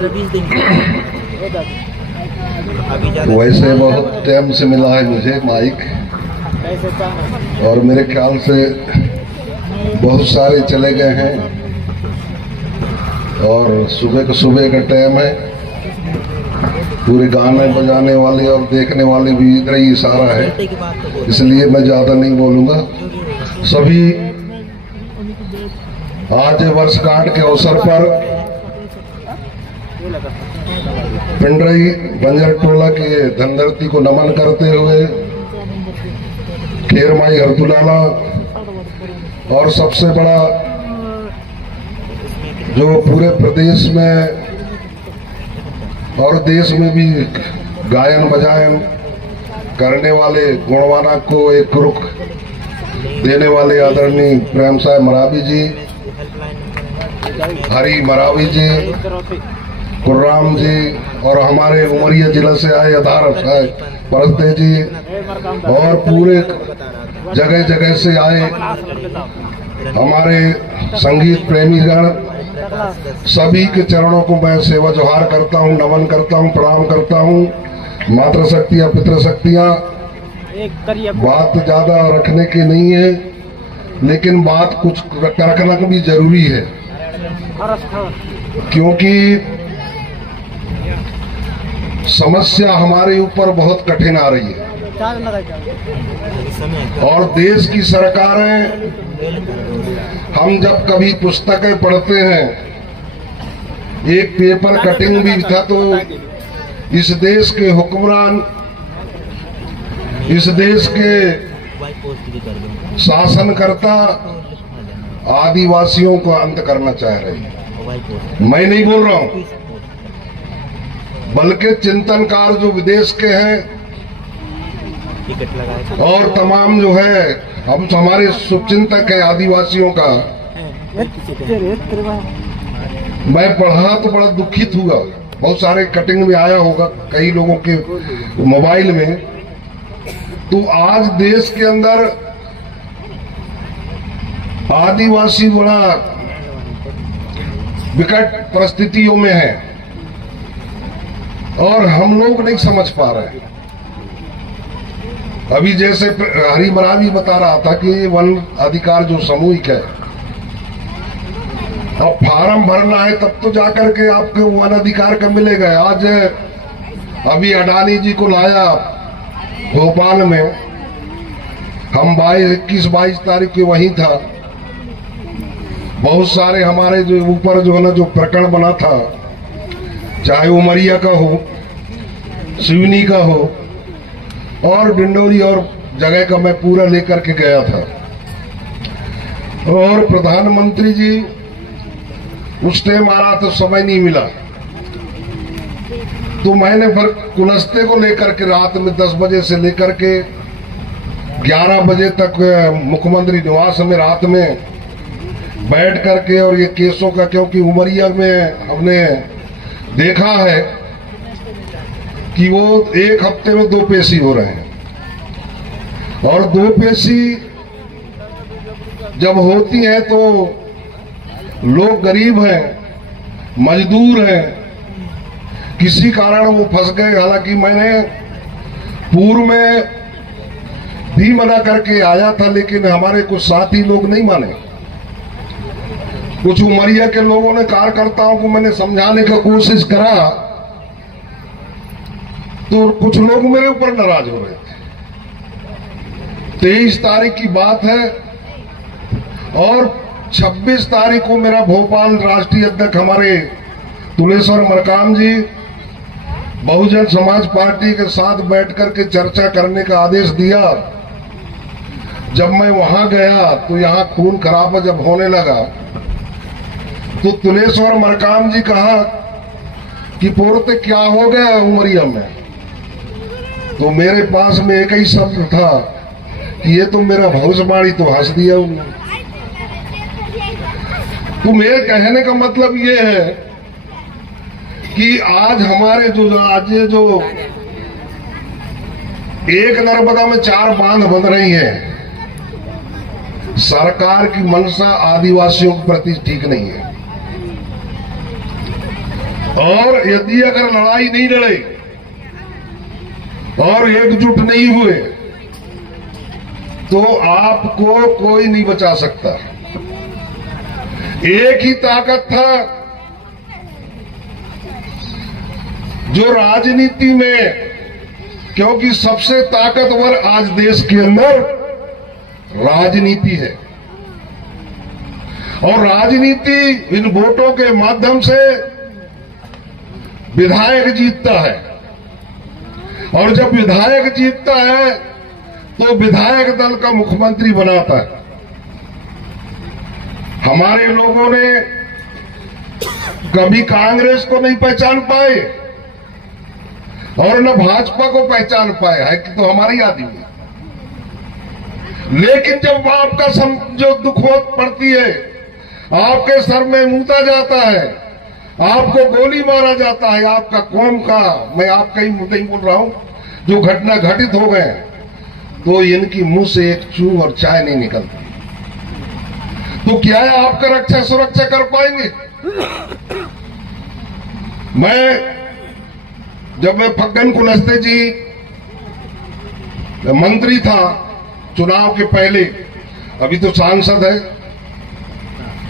15-20 दिन वैसे बहुत टाइम से मिला है मुझे माइक, और मेरे ख्याल से बहुत सारे चले गए हैं, और सुबह का टाइम है, पूरे गाने बजाने वाले और देखने वाले भी इधर ही सारा है, इसलिए मैं ज्यादा नहीं बोलूंगा। सभी आज वर्षगांठ के अवसर पर पिंडरई बंजर टोला के धनधरती को नमन करते हुए खेरमाई हरदुलाला और सबसे बड़ा जो पूरे प्रदेश में और देश में भी गायन बजायन करने वाले गुणवाना को एक रुख देने वाले आदरणीय प्रेम साहब मरावी जी, हरी मरावी जी, कुर्राम जी, और हमारे उमरिया जिला से आए अधार साहब परस्ते जी, और पूरे जगह जगह से आए हमारे संगीत प्रेमीगण, सभी के चरणों को मैं सेवा जोहार करता हूँ, नमन करता हूँ, प्रणाम करता हूँ। मातृशक्तियाँ पितृशक्तियाँ, बात ज्यादा रखने की नहीं है, लेकिन बात कुछ रखना भी जरूरी है, क्योंकि समस्या हमारे ऊपर बहुत कठिन आ रही है, और देश की सरकारें, हम जब कभी पुस्तकें पढ़ते हैं, एक पेपर कटिंग भी था, तो इस देश के हुक्मरान, इस देश के शासनकर्ता आदिवासियों को अंत करना चाह रहे हैं। मैं नहीं बोल रहा हूं, बल्कि चिंतनकार जो विदेश के हैं और तमाम जो है हम हमारे शुभचिंतक है आदिवासियों का, मैं पढ़ा तो बड़ा दुखित हुआ। बहुत सारे कटिंग में आया होगा कई लोगों के मोबाइल में। तो आज देश के अंदर आदिवासी बड़ा विकट परिस्थितियों में है, और हम लोग नहीं समझ पा रहे हैं। अभी जैसे हरी मरावी बता रहा था कि वन अधिकार जो सामूहिक है, अब फार्म भरना है तब तो जाकर के आपको वन अधिकार का मिलेगा। आज अभी अडानी जी को लाया भोपाल में, हम 21-22 तारीख के वहीं था। बहुत सारे हमारे जो ऊपर जो है ना जो प्रकरण बना था, चाहे उमरिया का हो, सिवनी का हो, और डिंडोरी और जगह का मैं पूरा लेकर के गया था। और प्रधानमंत्री जी उस टाइम आ रहा तो समय नहीं मिला, तो मैंने फिर कुलस्ते को लेकर के रात में 10 बजे से लेकर के 11 बजे तक मुख्यमंत्री निवास में रात में बैठ करके, और ये केसों का, क्योंकि उमरिया में हमने देखा है कि वो एक हफ्ते में 2 पेशी हो रहे हैं, और 2 पेशी जब होती हैं तो लोग गरीब हैं, मजदूर हैं, किसी कारण वो फंस गए। हालांकि मैंने पूर्व में भी मना करके आया था, लेकिन हमारे कुछ साथी लोग नहीं माने। कुछ उमरिया के लोगों ने, कार्यकर्ताओं को मैंने समझाने का कोशिश करा, तो कुछ लोग मेरे ऊपर नाराज हो रहे थे। 23 तारीख की बात है, और 26 तारीख को मेरा भोपाल राष्ट्रीय अध्यक्ष हमारे तुलेश्वर मरकाम जी बहुजन समाज पार्टी के साथ बैठ करके चर्चा करने का आदेश दिया। जब मैं वहां गया तो यहाँ खून खराबा जब होने लगा, तो तुलेश्वर मरकाम जी कहा कि पोरते क्या हो गया उमरिया में। तो मेरे पास में एक ही शब्द था कि ये तो मेरा भविष्यवाणी, तो हंस दिया उन्होंने। तो मेरे कहने का मतलब ये है कि आज हमारे जो एक नर्मदा में 4 बांध बन रही है, सरकार की मंशा आदिवासियों के प्रति ठीक नहीं है। और यदि अगर लड़ाई नहीं लड़े और एकजुट नहीं हुए तो आपको कोई नहीं बचा सकता। एक ही ताकत था जो राजनीति में, क्योंकि सबसे ताकतवर आज देश के अंदर राजनीति है और राजनीति इन वोटों के माध्यम से विधायक जीतता है और जब विधायक जीतता है तो विधायक दल का मुख्यमंत्री बनाता है। हमारे लोगों ने कभी कांग्रेस को नहीं पहचान पाए और न भाजपा को पहचान पाए, है कि तो हमारी आदमी। लेकिन जब आपका जो दुख पड़ती है, आपके सर में मूता जाता है, आपको गोली मारा जाता है, आपका कौम का, मैं आपका ही नहीं बोल रहा हूं, जो घटना घटित हो गए, तो इनकी मुंह से एक चूह और चाय नहीं निकलती। तो क्या है आपका रक्षा सुरक्षा कर पाएंगे? जब मैं फग्गन कुलस्ते जी मंत्री था चुनाव के पहले, अभी तो सांसद है,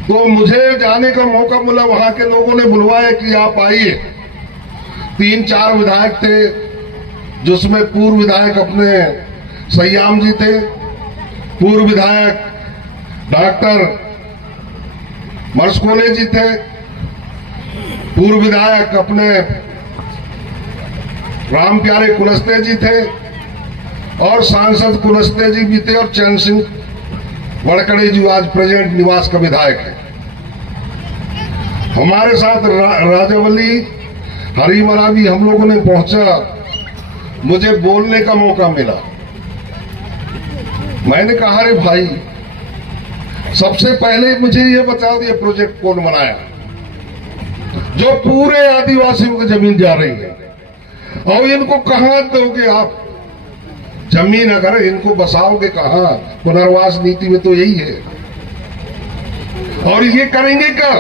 तो मुझे जाने का मौका मिला। वहां के लोगों ने बुलवाया कि आप आइए। 3-4 विधायक थे, जिसमें पूर्व विधायक अपने सयाम जी थे, पूर्व विधायक डॉक्टर मरसकोले जी थे, पूर्व विधायक अपने राम प्यारे कुलस्ते जी थे और सांसद कुलस्ते जी भी थे और चैन सिंह वड़कड़े जी आज प्रेजेंट निवास का विधायक है। हमारे साथ राजावली हरिमरा भी हम लोगों ने पहुंचा, मुझे बोलने का मौका मिला। मैंने कहा रे भाई, सबसे पहले मुझे ये बता दिए प्रोजेक्ट कौन बनाया जो पूरे आदिवासियों की जमीन जा रही है, और इनको कहां दोगे आप जमीन? अगर इनको बसाओगे कहां? पुनर्वास नीति में तो यही है। और ये करेंगे क्या?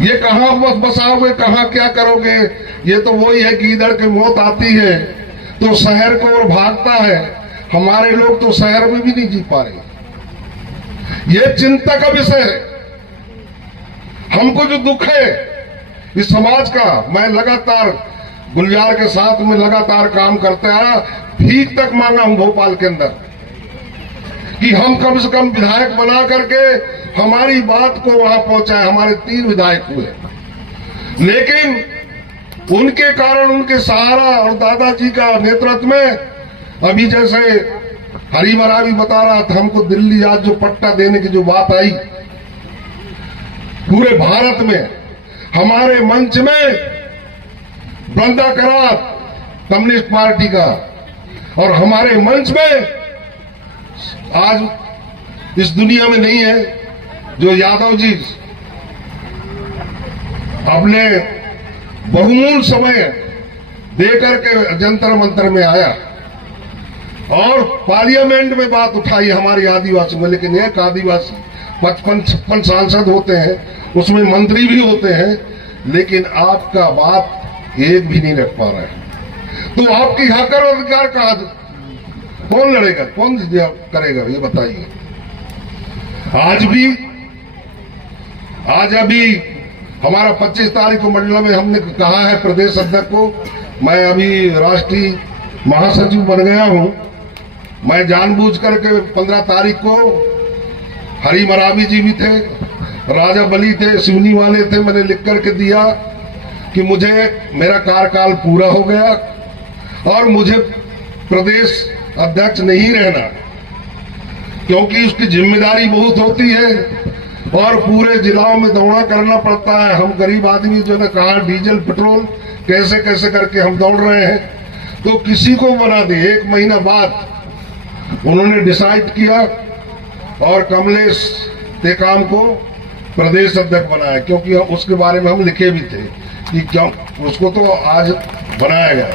ये कहां बसाओगे, कहां क्या करोगे? ये तो वही है कि इधर के मौत आती है तो शहर को ओर भागता है। हमारे लोग तो शहर में भी नहीं जी पा रहे। ये चिंता का विषय है। हमको जो दुख है इस समाज का, मैं लगातार गुलजार के साथ में लगातार काम करते आया, भीख तक मांगा हूं भोपाल के अंदर कि हम कम से कम विधायक बना करके हमारी बात को वहां पहुंचाए। हमारे 3 विधायक हुए, लेकिन उनके कारण, उनके सहारा और दादाजी का नेतृत्व में, अभी जैसे हरिमरा भी बता रहा था, हमको दिल्ली आज जो पट्टा देने की जो बात आई, पूरे भारत में हमारे मंच में वृंदा करात कम्युनिस्ट पार्टी का और हमारे मंच में आज इस दुनिया में नहीं है जो यादव जी अपने बहुमूल्य समय देकर के जंतर मंतर में आया और पार्लियामेंट में बात उठाई हमारी आदिवासी में। लेकिन एक आदिवासी 55-56 सांसद होते हैं, उसमें मंत्री भी होते हैं, लेकिन आपका बात एक भी नहीं रख पा रहा है। तो आपकी हकर और अधिकार कहां? कौन लड़ेगा, कौन करेगा, ये बताइए। आज अभी हमारा 25 तारीख को मंडला में हमने कहा है प्रदेश अध्यक्ष को, मैं अभी राष्ट्रीय महासचिव बन गया हूं। मैं जानबूझ करके 15 तारीख को हरिमरावी जी भी थे, राजा बली थे, सिवनी वाले थे, मैंने लिख करके दिया कि मुझे मेरा कार्यकाल पूरा हो गया और मुझे प्रदेश अध्यक्ष नहीं रहना, क्योंकि उसकी जिम्मेदारी बहुत होती है और पूरे जिलाओं में दौड़ा करना पड़ता है। हम गरीब आदमी जो ने कहा डीजल पेट्रोल कैसे कैसे करके हम दौड़ रहे हैं, तो किसी को बना दे। 1 महीना बाद उन्होंने डिसाइड किया और कमलेश टेकाम को प्रदेश अध्यक्ष बनाया, क्योंकि उसके बारे में हम लिखे भी थे कि क्यों उसको तो आज बनाया गया।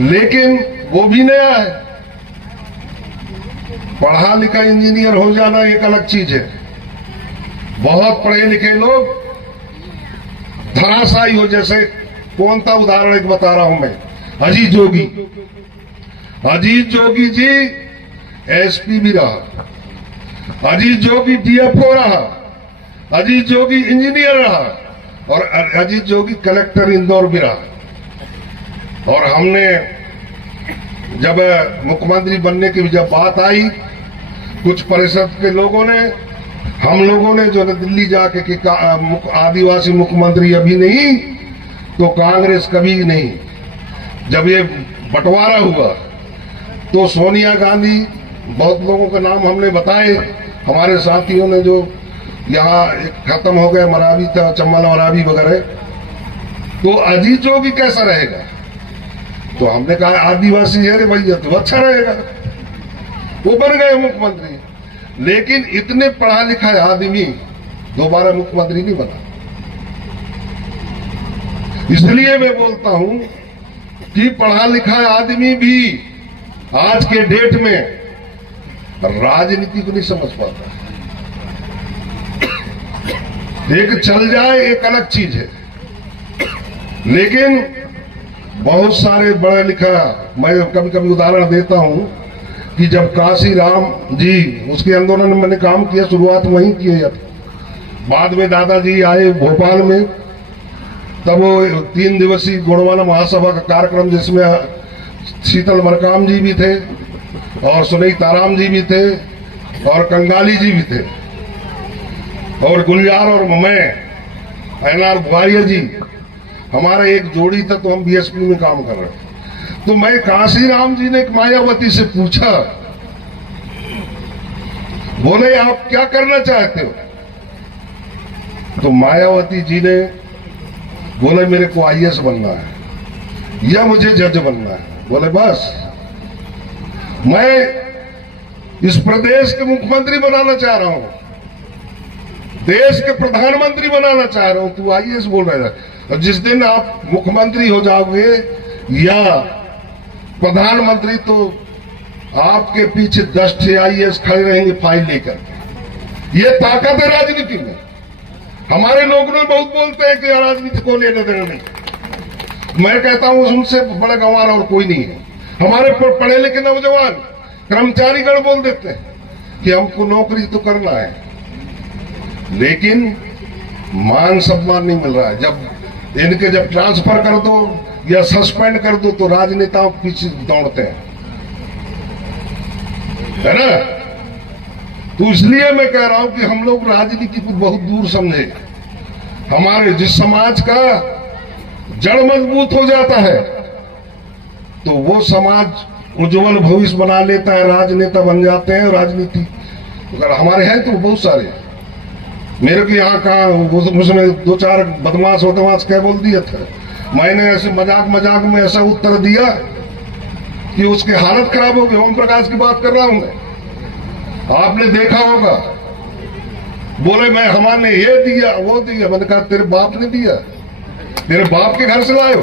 लेकिन वो भी नया है, पढ़ा लिखा इंजीनियर हो जाना एक अलग चीज है। बहुत पढ़े लिखे लोग धराशायी हो। जैसे कौन सा उदाहरण एक बता रहा हूं मैं, अजीत जोगी। अजीत जोगी जी एसपी भी रहा, अजीत जोगी डीएफओ रहा, अजीत जोगी इंजीनियर रहा और अजीत जोगी कलेक्टर इंदौर भी रहा। और हमने जब मुख्यमंत्री बनने की जब बात आई, कुछ परिषद के लोगों ने, हम लोगों ने जो दिल्ली जाके कि आदिवासी मुख्यमंत्री अभी नहीं तो कांग्रेस कभी नहीं। जब ये बंटवारा हुआ तो सोनिया गांधी, बहुत लोगों के नाम हमने बताए, हमारे साथियों ने जो यहाँ खत्म हो गए, मरावी था, चम्मल मरावी वगैरह, तो अजीत जोगी कैसा रहेगा? तो हमने कहा आदिवासी है रे भैया, तो अच्छा रहेगा। वो बन गए मुख्यमंत्री, लेकिन इतने पढ़ा लिखा आदमी दोबारा मुख्यमंत्री नहीं बना। इसलिए मैं बोलता हूं कि पढ़ा लिखा आदमी भी आज के डेट में राजनीति को नहीं समझ पाता। एक चल जाए एक अलग चीज है, लेकिन बहुत सारे बड़े लिखा, मैं कभी कभी उदाहरण देता हूं कि जब काशी राम जी उसके आंदोलन में मैंने काम किया, शुरुआत वहीं किया था। बाद में दादाजी आए भोपाल में, तब वो 3 दिवसीय गोंडवाना महासभा का कार्यक्रम, जिसमें शीतल मरकाम जी भी थे और सुनई ताराम जी भी थे और कंगाली जी भी थे और गुलजार और मैं एनआर बुआरिया जी, हमारा एक जोड़ी था, तो हम बीएसपी में काम कर रहे थे। तो मैं काशीराम जी ने एक मायावती से पूछा, बोले आप क्या करना चाहते हो? तो मायावती जी ने बोले मेरे को आईएएस बनना है या मुझे जज बनना है। बोले बस मैं इस प्रदेश के मुख्यमंत्री बनाना चाह रहा हूं, देश के प्रधानमंत्री बनाना चाह रहा हूं, तू आईएएस बोल रहा है। और जिस दिन आप मुख्यमंत्री हो जाओगे या प्रधानमंत्री, तो आपके पीछे 10 आईएएस खड़े रहेंगे फाइल लेकर। ये ताकत है राजनीति में। हमारे लोग बहुत बोलते हैं कि राजनीति को लेने देना नहीं। मैं कहता हूं उनसे बड़ा गंवार और कोई नहीं है। हमारे पढ़े लिखे नौजवान कर्मचारीगण बोल देते हैं कि हमको नौकरी तो करना है, लेकिन मान सम्मान नहीं मिल रहा है। जब ट्रांसफर कर दो या सस्पेंड कर दो तो राजनेताओं के पीछे दौड़ते हैं, है ना? तो इसलिए मैं कह रहा हूं कि हम लोग राजनीति को बहुत दूर समझे। हमारे जिस समाज का जड़ मजबूत हो जाता है तो वो समाज उज्जवल भविष्य बना लेता है, राजनेता बन जाते हैं। राजनीति अगर हमारे हैं तो बहुत सारे, मेरे को यहाँ कहा उसने 2-4 बदमाश क्या बोल दिया था, मैंने ऐसे मजाक में ऐसा उत्तर दिया कि उसकी हालत खराब हो गई। ओम प्रकाश की बात कर रहा हूं मैं, आपने देखा होगा। बोले मैं हमारे ये दिया वो दिया। मैंने कहा तेरे बाप ने दिया, तेरे बाप के घर से लाए हो।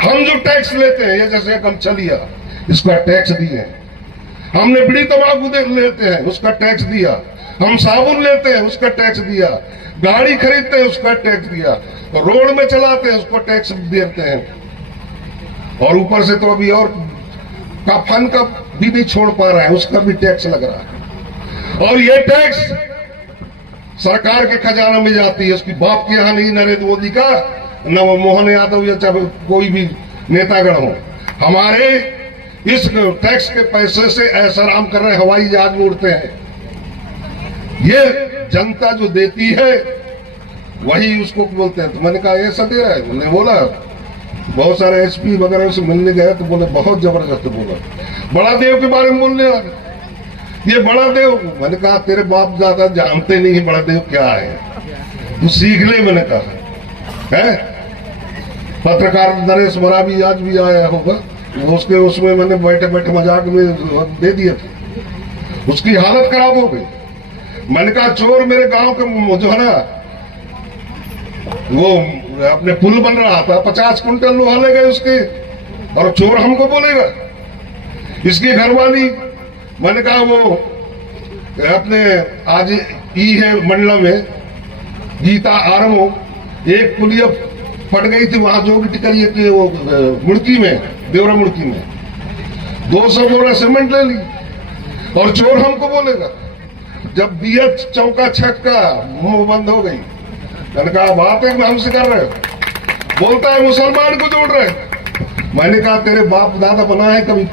हम जो टैक्स लेते हैं, ये जैसे गमछा लिया, इसका टैक्स दिए। हमने बीड़ी तंबाकू लेते हैं, उसका टैक्स दिया। हम साबुन लेते हैं, उसका टैक्स दिया। गाड़ी खरीदते हैं, उसका टैक्स दिया। रोड में चलाते हैं, उसको टैक्स देते हैं। और ऊपर से तो अभी और कफन का भी नहीं छोड़ पा रहा है, उसका भी टैक्स लग रहा है। और ये टैक्स सरकार के खजाना में जाती है, उसकी बाप के यहां नहीं, नरेंद्र मोदी का, न वो मोहन यादव या चाहे कोई भी नेतागण हो। हमारे इस टैक्स के पैसे से ऐशाराम कर रहे हवाई जहाज में उड़ते हैं। ये जनता जो देती है वही उसको बोलते हैं। तो मैंने कहा ऐसा दे रहा है? उन्होंने बोला, बहुत सारे एसपी वगैरह से मिलने गए तो बोले बहुत जबरदस्त बोला, बड़ा देव के बारे में बोलने लगे। ये बड़ा देव, मैंने कहा तेरे बाप ज्यादा जानते नहीं है बड़ा देव क्या है, तू सीख ले। मैंने कहा है पत्रकार नरेश मरावी आज भी आया होगा, उसमें मैंने बैठे बैठे मजाक में दे दिया था, उसकी हालत खराब हो गई। मैंने कहा चोर मेरे गांव के जो है ना, वो अपने पुल बन रहा था, 50 कुंटल लोहा ले गए उसके, और चोर हमको बोलेगा। इसकी घरवाली, मैंने कहा वो अपने आज ई है मंडला में गीता आरमो, एक पुलिया फट गई थी वहां जो टिकरी के वो मुड़की में, देवरा मुड़की में 200 बोरा सीमेंट ले ली और चोर हमको बोलेगा। जब दिया चौका छक्का मुंह बंद हो गई। मैंने कहा बात है हमसे कर रहे हो, बोलता है मुसलमान को जोड़ रहे। मैंने कहा तेरे बाप दादा बनाए कभी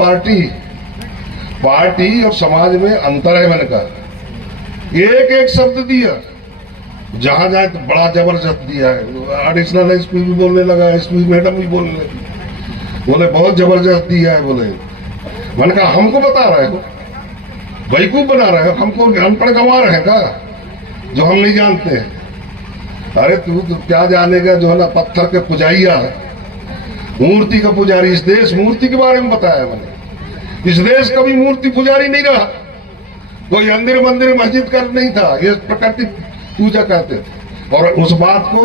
पार्टी और समाज में अंतर है। मैंने कहा एक एक शब्द दिया, जहां जाए तो बड़ा जबरदस्त दिया है। एडिशनल एसपी भी बोलने लगा, एसपी मैडम भी बोलने लगी, बोले बहुत जबरदस्त दिया है। बोले मैंने कहा हमको बता रहे हो, बेवकूफ बना रहे हो, हमको अनपढ़ गंवा रहे हैं का जो हम नहीं जानते हैं। अरे तू तो क्या जानेगा जो है ना पत्थर के पुजारिया, मूर्ति का पुजारी। इस देश मूर्ति के बारे में बताया मैंने, इस देश कभी मूर्ति पुजारी नहीं रहा, कोई मंदिर मस्जिद कर नहीं था, ये प्रकृति पूजा करते थे। और उस बात को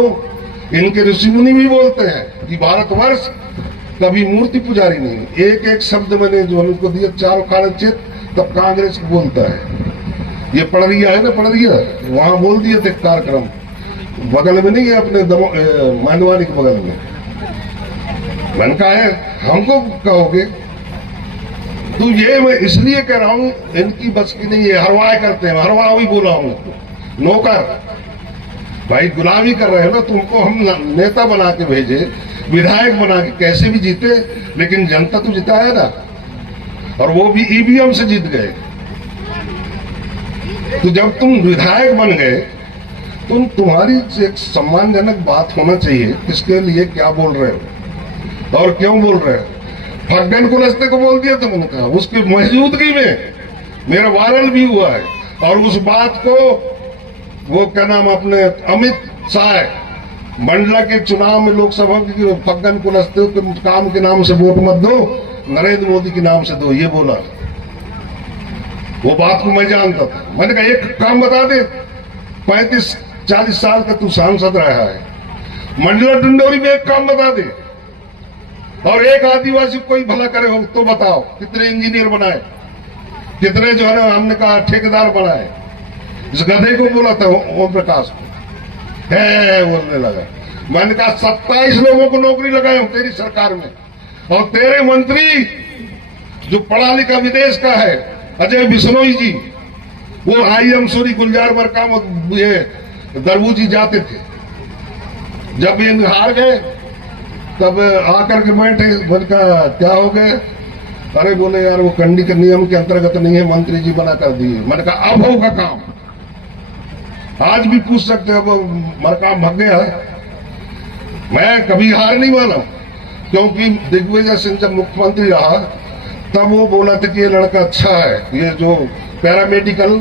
इनके ऋषि मुनि भी बोलते हैं कि भारतवर्ष कभी मूर्ति पुजारी नहीं। एक एक शब्द मैंने जो उनको दिया, चारों खाने चित तब कांग्रेस को बोलता है। ये पड़रिया है ना, पड़रिया वहां बोल दिए थे कार्यक्रम, बगल में नहीं है अपने मांडवानी के बगल में। मैंने कहा है हमको कहोगे तो ये मैं इसलिए कह रहा हूं इनकी बस की नहीं है। हरवाए करते हैं, हरवा भी बोला हूं नौकर भाई, गुलामी कर रहे हो ना। तुमको हम नेता बना के भेजे, विधायक बना के कैसे भी जीते, लेकिन जनता तो जिताया ना, और वो भी ईवीएम से जीत गए। तो जब तुम विधायक बन गए तो तुम्हारी एक सम्मानजनक बात होना चाहिए, किसके लिए क्या बोल रहे हो और क्यों बोल रहे हो। फग्गन कुलस्ते को बोल दिया तुमने, कहा उसकी मौजूदगी में मेरा वायरल भी हुआ है। और उस बात को वो क्या नाम अपने अमित शाह मंडला के चुनाव में लोकसभा की फग्गन कुलस्ते के काम के नाम से वोट मत दो, नरेंद्र मोदी के नाम से दो, ये बोला। वो बात को मैं जानता था। मैंने कहा एक काम बता दे, 35-40 साल का तू सांसद रहा है, मंडला डिंडोरी में एक काम बता दे, और एक आदिवासी कोई भला करे हो तो बताओ। कितने इंजीनियर बनाए, कितने जो है ना हमने कहा ठेकेदार बनाए। इस गधे को बोला था ओम प्रकाश को, है बोलने लगा। मैंने कहा 27 लोगों को नौकरी लगाए हूं तेरी सरकार में, और तेरे मंत्री जो पढ़ा लिखा विदेश का है अजय बिश्नोई जी, वो IM सूरी गुलजार मरकाम ये दरबूजी जाते थे। जब ये हार गए तब आकर के बैठे, बोलका क्या हो गए। अरे बोले यार वो कंडी के नियम के अंतर्गत नहीं है, मंत्री जी बना कर दिए। मैंने कहा अब होगा काम, आज भी पूछ सकते हो। अब मरकाम भाग गया। मैं कभी हार नहीं माना, क्योंकि दिग्विजय सिंह जब मुख्यमंत्री रहा तब वो बोला था कि ये लड़का अच्छा है। ये जो पैरामेडिकल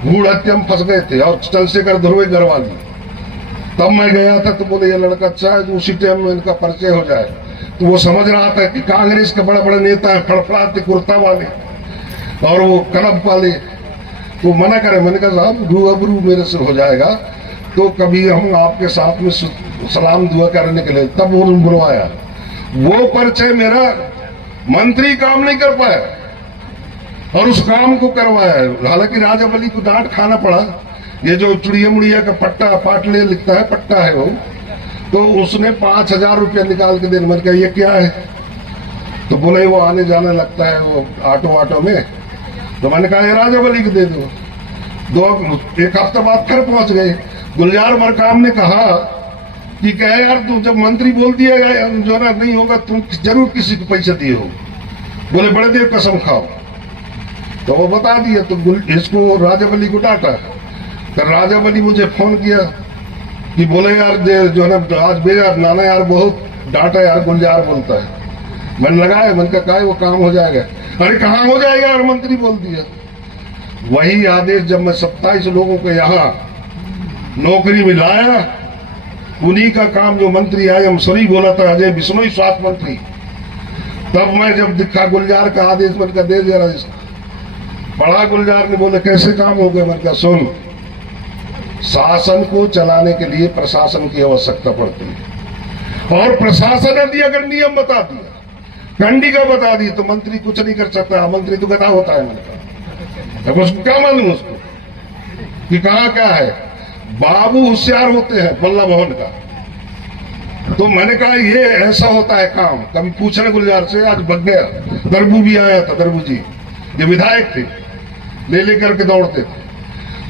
भूड़ हत्या में फंस गए थे और चंद्रशेखर ध्रुवे गढ़वाली, तब मैं गया था तो बोले ये लड़का अच्छा है, तो उसी टाइम में इनका परिचय हो जाए। तो वो समझ रहा था कि कांग्रेस के बड़े बड़े नेता है, फड़फड़ाते कुर्ता वाले और वो कलब वाले, तो मना करे। मैंने कहा साहब रूबरू मेरे से हो जाएगा तो कभी हम आपके साथ में सलाम दुआ करने के लिए, तब वो बुलवाया। वो परिचय मेरा मंत्री काम नहीं कर पाया और उस काम को करवाया। हालांकि राजा बली को डांट खाना पड़ा। ये जो चुड़िया मुड़िया का पट्टा पाटले लिखता है, पट्टा है वो, तो उसने 5000 रुपया निकाल के देने। मैंने कहा ये क्या है, तो बोले वो आने जाने लगता है वो ऑटो में। तो मैंने कहा ये राजा बली को दे दो। एक हफ्ते बाद फिर पहुंच गए। गुलजार मरकाम ने कहा कि कहे यार तू जब मंत्री बोल दिया जो ना नहीं होगा तुम जरूर किसी को पैसा दिए हो। बोले बड़े देर कसम खाओ। तो वो बता दिया। तो इसको राजा बली को डांटा। तो राजा बली मुझे फोन किया कि बोले यार जो है ना आज बेजा नाना यार बहुत डांटा यार, गुलजार बोलता है। मैंने लगाया, मैंने कहा वो काम हो जाएगा। अरे कहाँ हो जाएगा यार, मंत्री बोल दिया। वही आदेश जब मैं 27 लोगों को यहाँ नौकरी में लाया, उन्हीं का काम जो मंत्री IM सूरी बोला था अजय बिश्नोई स्वास्थ्य मंत्री, तब मैं जब दिखा गुलजार का आदेश, मैंने कहा दे जरा इसको। बड़ा गुलजार ने बोले कैसे काम हो गया। मैंने कहा सुन, शासन को चलाने के लिए प्रशासन की आवश्यकता पड़ती है, और प्रशासन यदि अगर नियम बता दिया, कंडी का बता दी, तो मंत्री कुछ नहीं कर सकता। मंत्री तो गधा होता है। मैंने कहा अब उसको क्या मालूम उसको कि कहाँ क्या है। बाबू होशियार होते हैं बल्ला भवन का, तो मैंने कहा ये ऐसा होता है काम। कभी पूछने गुलजार से, आज भग गया। दरबू भी आया था, दरबू जी ये विधायक थे, ले लेकर के दौड़ते थे।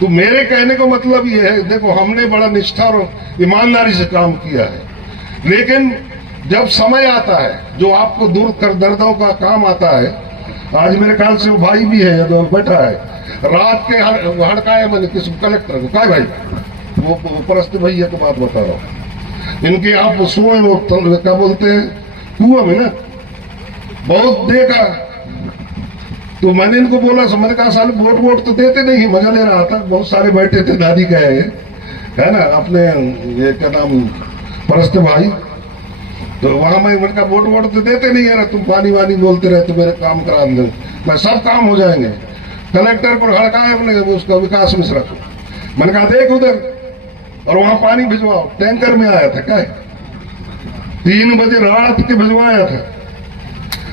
तो मेरे कहने का मतलब ये है, देखो हमने बड़ा निष्ठा और ईमानदारी से काम किया है, लेकिन जब समय आता है जो आपको दूर कर दर्दों का काम आता है, आज मेरे ख्याल से वो भाई भी है तो बैठा है, रात के हड़काए मैंने किस कलेक्टर को, क्या भाई वो परस्त भैया की बात बता रहा हूँ, इनके आप सोए वो क्या बोलते हैं कुआं में ना, बहुत देखा। तो मैंने इनको बोला, मैंने कहा साले वोट तो देते नहीं, मजा ले रहा था, बहुत सारे बैठे थे, दादी का है ना अपने ये क्या नाम परस्त भाई, तो वहां मैंने कहा वोट तो देते नहीं है ना, तुम पानी वानी बोलते रहते, मेरे काम करा दो, मैं सब काम हो जाएंगे। कलेक्टर को हड़काए अपने उसका विकास मिश्रा को, मैंने कहा देख उधर, और वहां पानी भिजवाओ, टैंकर में आया था क्या, 3 बजे रात के भिजवाया था।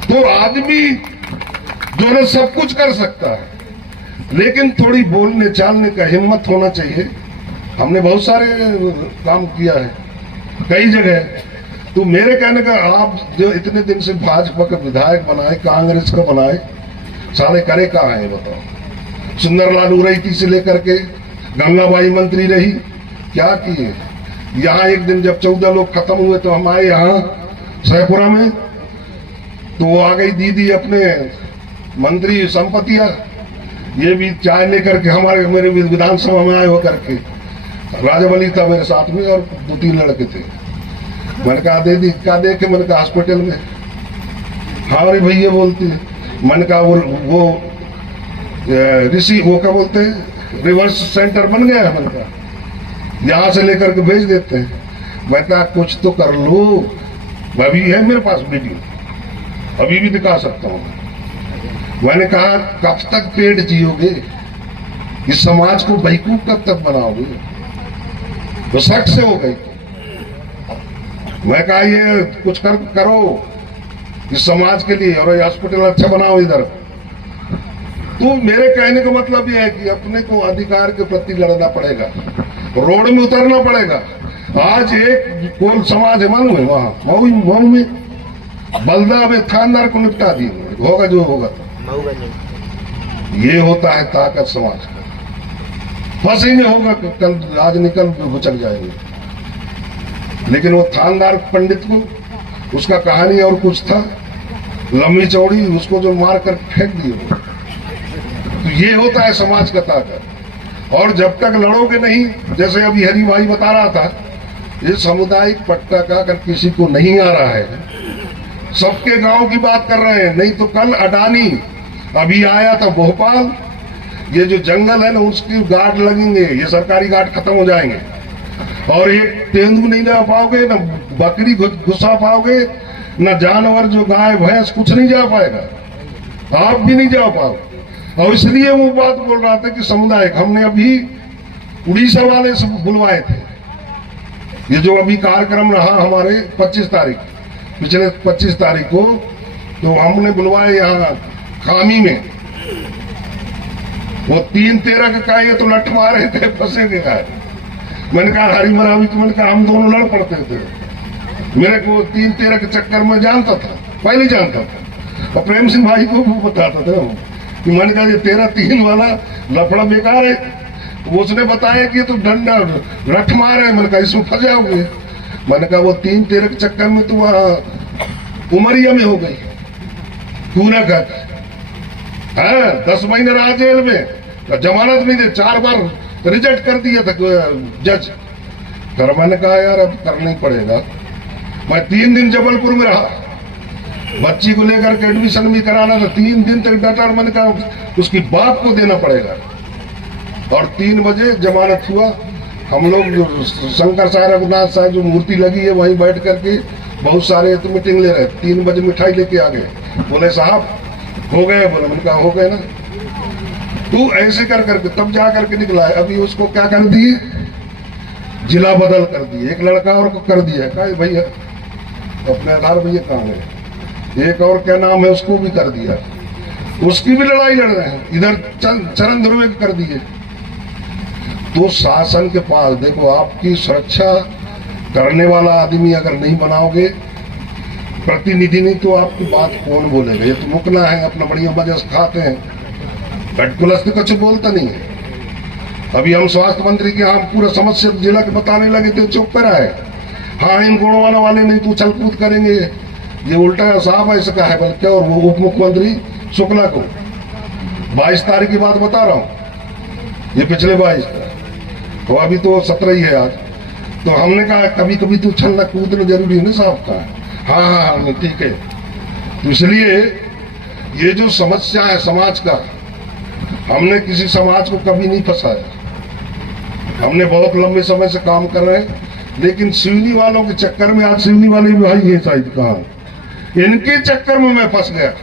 तो आदमी जो है सब कुछ कर सकता है, लेकिन थोड़ी बोलने चालने का हिम्मत होना चाहिए। हमने बहुत सारे काम किया है कई जगह। तो मेरे कहने का, आप जो इतने दिन से भाजपा का विधायक बनाए, कांग्रेस का बनाए, सारे करे कहाँ है बताओ। सुंदरलाल उराइती से लेकर के गंगाबाई मंत्री रही, क्या किए। यहाँ एक दिन जब 14 लोग खत्म हुए तो हम आए यहाँ सैपुरा में, तो वो आ गई दीदी अपने मंत्री संपतिया, ये भी चाय लेकर के हमारे मेरे विधानसभा में आए हो करके, राजावली था मेरे साथ में और 2-3 लड़के थे। मैंने कहा दीदी क्या देखे, मैंने कहा हॉस्पिटल में, हाँ अरे भैया बोलती है। मैंने कहा वो ऋषि वो क्या बोलते हैं रिवर्स सेंटर बन गया है, मैंने कहा यहां से लेकर के भेज देते हैं। मैं कहा कुछ तो कर लो, अभी है मेरे पास वीडियो, अभी भी दिखा सकता हूं। मैंने कहा कब तक पेट जियोगे, इस समाज को बेवकूफ कब तक बनाओगे। तो सख्त से हो गई। मैं कहा ये कुछ करो इस समाज के लिए, और हॉस्पिटल अच्छा बनाओ इधर। तो मेरे कहने का मतलब यह है कि अपने को अधिकार के प्रति लड़ना पड़ेगा, रोड में उतरना पड़ेगा। आज एक कोल समाज है मऊ में, वहां मऊ में बलदा में थानदार को निपटा दिए, होगा जो होगा। ये होता है ताकत समाज का। फंसेंगे होगा कल, आज निकल गुचल जाएंगे। लेकिन वो थानदार पंडित को, उसका कहानी और कुछ था, लंबी चौड़ी, उसको जो मार कर फेंक दिए। तो ये होता है समाज का ताकत। और जब तक लड़ोगे नहीं, जैसे अभी हरी भाई बता रहा था, ये सामुदायिक पट्टा का अगर किसी को नहीं आ रहा है, सबके गांव की बात कर रहे हैं, नहीं तो कल अडानी अभी आया था भोपाल, ये जो जंगल है ना उसकी गार्ड लगेंगे, ये सरकारी गार्ड खत्म हो जाएंगे, और एक तेंदू नहीं जा पाओगे, न बकरी घुसा पाओगे, न जानवर जो गाय भैंस कुछ नहीं जा पाएगा, आप भी नहीं जा पाओगे। और इसलिए वो बात बोल रहा था कि सामुदायिक, हमने अभी उड़ीसा वाले से बुलवाए थे, ये जो अभी कार्यक्रम रहा हमारे 25 तारीख, पिछले 25 तारीख को, तो हमने बुलवाए यहाँ खामी में। वो 3-13 के का, ये तो लठ मारे थे, फंसे के का। मैंने कहा हरी मरावी को, मैंने कहा हम दोनों लड़ पड़ते थे। मेरे को 3-13 के चक्कर में जानता था, पहले जानता था, और प्रेम सिंह भाई को भी बताता था कि मैंने कहा ये 13-3 वाला लफड़ा बेकार है। उसने बताया कि ये तो डंडा रठ मार है, मैंने कहा इसमें फंस जाओगे। मैंने कहा वो 3-13 के चक्कर में तो वहां उमरिया में हो गई, पूरा का 10 महीने रहा जेल में, जमानत नहीं दे, 4 बार रिजेक्ट कर दिया था जज। फिर मैंने कहा यार अब करना ही पड़ेगा। मैं 3 दिन जबलपुर में रहा, बच्ची को लेकर के एडमिशन भी कराना था, 3 दिन तक डटा। मैंने कहा उसकी बाप को देना पड़ेगा, और 3 बजे जमानत हुआ। हम लोग शंकर साहब रघुनाथ साहब जो मूर्ति लगी है वहीं बैठ करके बहुत सारे तो मीटिंग ले रहे। 3 बजे मिठाई लेके आ गए, बोले साहब हो गए, बोले। मैंने कहा हो गए ना। तू ऐसे कर करके तब जा करके निकला है। अभी उसको क्या कर दिए, जिला बदल कर दिए, एक लड़का और को कर दिया। कहा भैया अपने आधार भैया कहाँ है, एक और क्या नाम है उसको भी कर दिया, उसकी भी लड़ाई लड़ रहे हैं। इधर चरण ध्रुवे कर दिए। तो शासन के पास देखो, आपकी सुरक्षा करने वाला आदमी अगर नहीं बनाओगे, प्रतिनिधि नहीं, तो आपकी बात कौन बोलेगा? ये तो मुकना है, अपना बढ़िया मजा से खाते हैं, गटकुलस तो कुछ बोलता नहीं है। अभी हम स्वास्थ्य मंत्री के यहाँ पूरा समस्या जिला के बताने लगे थे, चुप करा है। हाँ, इन गुणवाना वाले नहीं तो छलकूद करेंगे, ये उल्टा साहब ऐसा कहा है बल्कि। और वो उप मुख्यमंत्री शुक्ला को 22 तारीख की बात बता रहा हूँ, ये पिछले 22 का, तो अभी तो 17 ही है आज। तो हमने कहा कभी कभी तो छलना कूदना जरूरी है ना साहब का। हाँ हाँ हाँ ठीक है। तो इसलिए ये जो समस्या है समाज का, हमने किसी समाज को कभी नहीं फंसाया। हमने बहुत लंबे समय से काम कर रहे हैं, लेकिन सिवनी वालों के चक्कर में, आज सिवनी वाले भी भाई ये शायद कहा, इनके चक्कर में मैं फंस गया,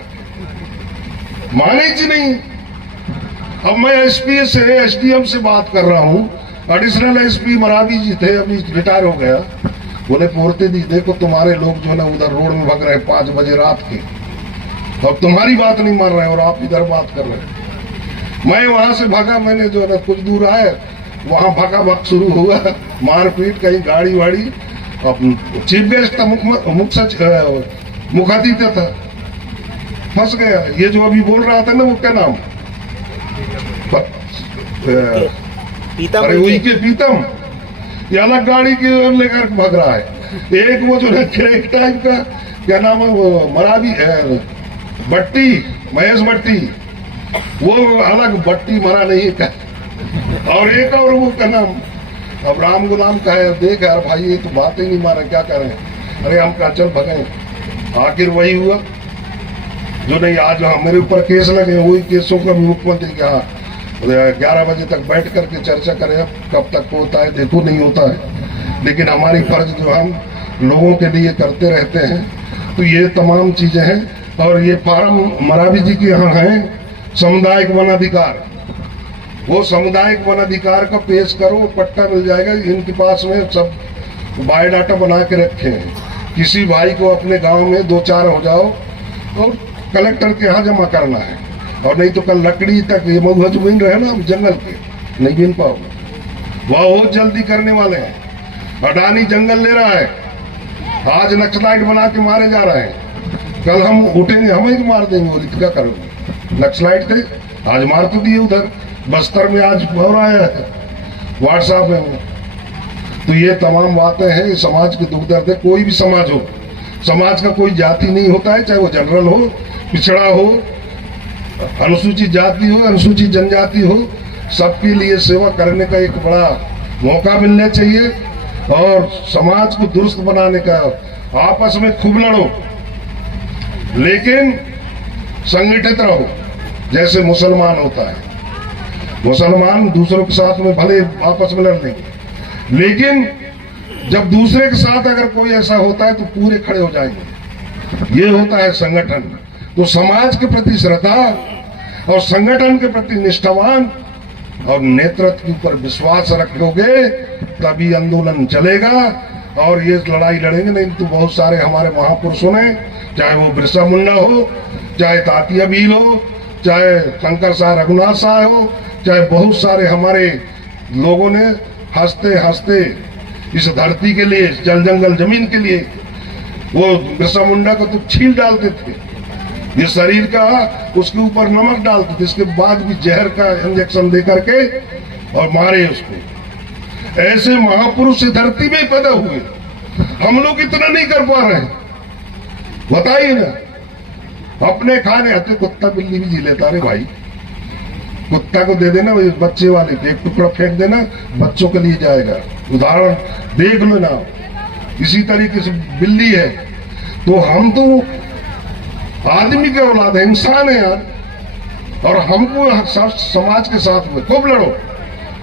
माने जी नहीं। अब मैं एसपी से, एसडीएम से बात कर रहा हूँ। एडिशनल एसपी मरावी जी थे, अभी रिटायर हो गया, उन्हें पोरते दी, देखो तुम्हारे लोग जो है ना उधर रोड में भग रहे हैं 5 बजे रात के, अब तुम्हारी बात नहीं मान रहे और आप इधर बात कर रहे हैं। मैं वहां से भागा, मैंने जो है ना कुछ दूर आए, वहां भागा भग शुरू हुआ, मारपीट, कहीं गाड़ी वाड़ी। चीफ गेस्ट था, मुखातिथ्य था, फंस गया। ये जो अभी बोल रहा था ना, वो क्या नाम, अरे वही के पीतम, ये अलग गाड़ी के लेकर भाग रहा है। एक वो जो है क्रेक टाइप का, क्या नाम है वो, मरावी भट्टी, महेश भट्टी, वो अलग भट्टी मरा नहीं का। और एक और वो क्या नाम, अब राम गुलाम का है। देख यार भाई, ये तो बात ही नहीं मारा, क्या करें? अरे हम कहा चल भगे। आखिर वही हुआ जो नहीं, आज मेरे ऊपर केस लगे, वही केसों का मुख्यमंत्री के यहाँ 11 बजे तक बैठ करके चर्चा करें, अब कब तक होता है देखो, नहीं होता है। लेकिन हमारी फर्ज जो हम लोगों के लिए करते रहते हैं। तो ये तमाम चीजें हैं। और ये फार्म मरावी जी के यहाँ है, सामुदायिक वन अधिकार, वो सामुदायिक वन अधिकार का पेश करो, पट्टा मिल जाएगा। इनके पास में सब बायोडाटा बना के रखे हैं। किसी भाई को अपने गांव में 2-4 हो जाओ तो कलेक्टर के यहाँ जमा करना है, और नहीं तो कल लकड़ी तक ये महुआ जो बिन रहे ना जंगल के, नहीं बिन पाओगे। वह बहुत जल्दी करने वाले हैं। अडानी जंगल ले रहा है, आज नक्सलाइट बना के मारे जा रहे हैं, कल हम उठेंगे हम ही मार देंगे। बोली क्या करोगे? नक्सलाइट थे, आज मार तो दिए। उधर बस्तर में आज हो रहा है व्हाट्सएप में। तो ये तमाम बातें हैं, ये समाज के दुख दर्द है। कोई भी समाज हो, समाज का कोई जाति नहीं होता है, चाहे वो जनरल हो, पिछड़ा हो, अनुसूचित जाति हो, अनुसूचित जनजाति हो, सबके लिए सेवा करने का एक बड़ा मौका मिलना चाहिए। और समाज को दुरुस्त बनाने का, आपस में खूब लड़ो लेकिन संगठित रहो। जैसे मुसलमान होता है, मुसलमान दूसरों के साथ में भले आपस में लड़ लेंगे, लेकिन जब दूसरे के साथ अगर कोई ऐसा होता है तो पूरे खड़े हो जाएंगे। ये होता है संगठन। तो समाज के प्रति श्रद्धा और संगठन के प्रति निष्ठावान और नेतृत्व के ऊपर विश्वास रखोगे तभी आंदोलन चलेगा। और ये लड़ाई लड़ेंगे नहीं तो बहुत सारे हमारे महापुरुषों ने, चाहे वो बिरसा मुंडा हो, चाहे तात्या भील हो, चाहे शंकर शाह रघुनाथ शाह हो, चाहे बहुत सारे हमारे लोगों ने हंसते हंसते इस धरती के लिए, जल जंगल जमीन के लिए, वो बिरसा मुंडा को तो छील डालते थे, ये शरीर का उसके ऊपर नमक डालते थे, इसके बाद भी जहर का इंजेक्शन दे करके और मारे उसको। ऐसे महापुरुष से धरती में पैदा हुए, हम लोग इतना नहीं कर पा रहे हैं। बताइए ना, अपने खाने आते कुत्ता बिल्ली भी जी लेता। अरे भाई, कुत्ता को दे देना बच्चे वाले, एक टुकड़ा फेंक देना, बच्चों के लिए जाएगा। उदाहरण देख लो ना, इसी तरीके से बिल्ली है। तो हम तो आदमी के औलाद है, इंसान है यार, और हमको समाज के साथ में खूब लड़ो,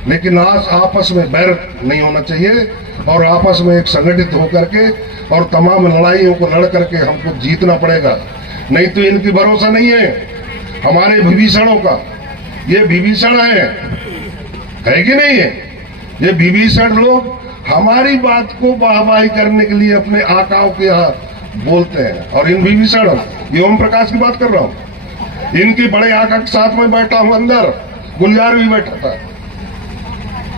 लेकिन आज आपस में बैर नहीं होना चाहिए और आपस में एक संगठित होकर के और तमाम लड़ाइयों को लड़ करके हमको जीतना पड़ेगा। नहीं तो इनकी भरोसा नहीं है हमारे विभीषणों का। ये विभीषण है कि नहीं है? ये विभीषण लोग हमारी बात को वाहवाही करने के लिए अपने आकाओं के यहाँ बोलते हैं। और इन विभीषण, ये ओम प्रकाश की बात कर रहा हूँ, इनके बड़े आका के साथ में बैठा हूं, अंदर गुलजार भी बैठा था,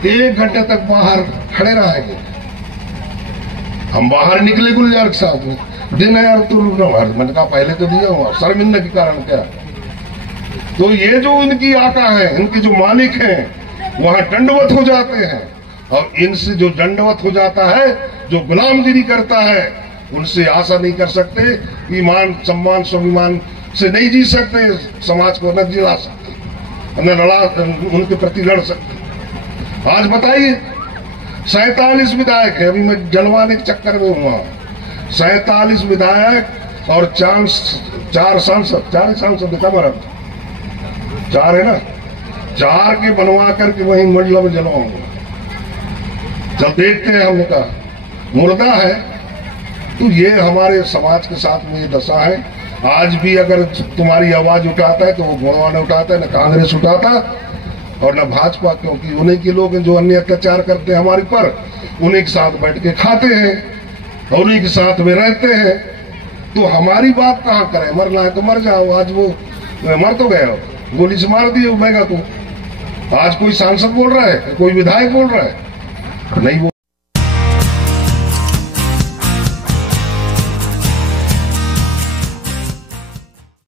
1 घंटे तक बाहर खड़े रहेंगे। हम बाहर निकले गुलजार के साथ, दिन है यार तू, मैंने कहा पहले तो दिया हुआ, शर्मिंदा के कारण क्या। तो ये जो इनकी आका है, इनके जो मालिक हैं, वहां दंडवत हो जाते हैं, और इनसे जो दंडवत हो जाता है, जो गुलामगिरी करता है, उनसे आशा नहीं कर सकते, ईमान सम्मान स्वाभिमान से नहीं जी सकते, समाज को न जिला सकते, न लड़ा, उनके प्रति लड़ सकते। आज बताइए 47 विधायक है, अभी मैं जलवाने के चक्कर में हुआ, 47 विधायक और 4 सांसद, 4 सांसद हमारा 4 है ना, 4 के बनवा करके वहीं मंडला में जलवाऊंगा। जब देखते हैं, हमने कहा मुर्दा है। तो ये हमारे समाज के साथ में ये दशा है। आज भी अगर तुम्हारी आवाज उठाता है तो वो गोड़वा न उठाता है, न कांग्रेस उठाता और न भाजपा, क्योंकि उन्हीं के लोग जो अन्य अत्याचार करते हैं हमारे पर, उन्हीं के साथ बैठ के खाते हैं और उन्हीं के साथ में रहते हैं। तो हमारी बात कहाँ करें, मरना है तो मर जाओ। आज वो मर तो गए हो, गोली से मार दिए उमेगा को। आज कोई सांसद बोल रहा है, कोई विधायक बोल रहा है, नहीं बोल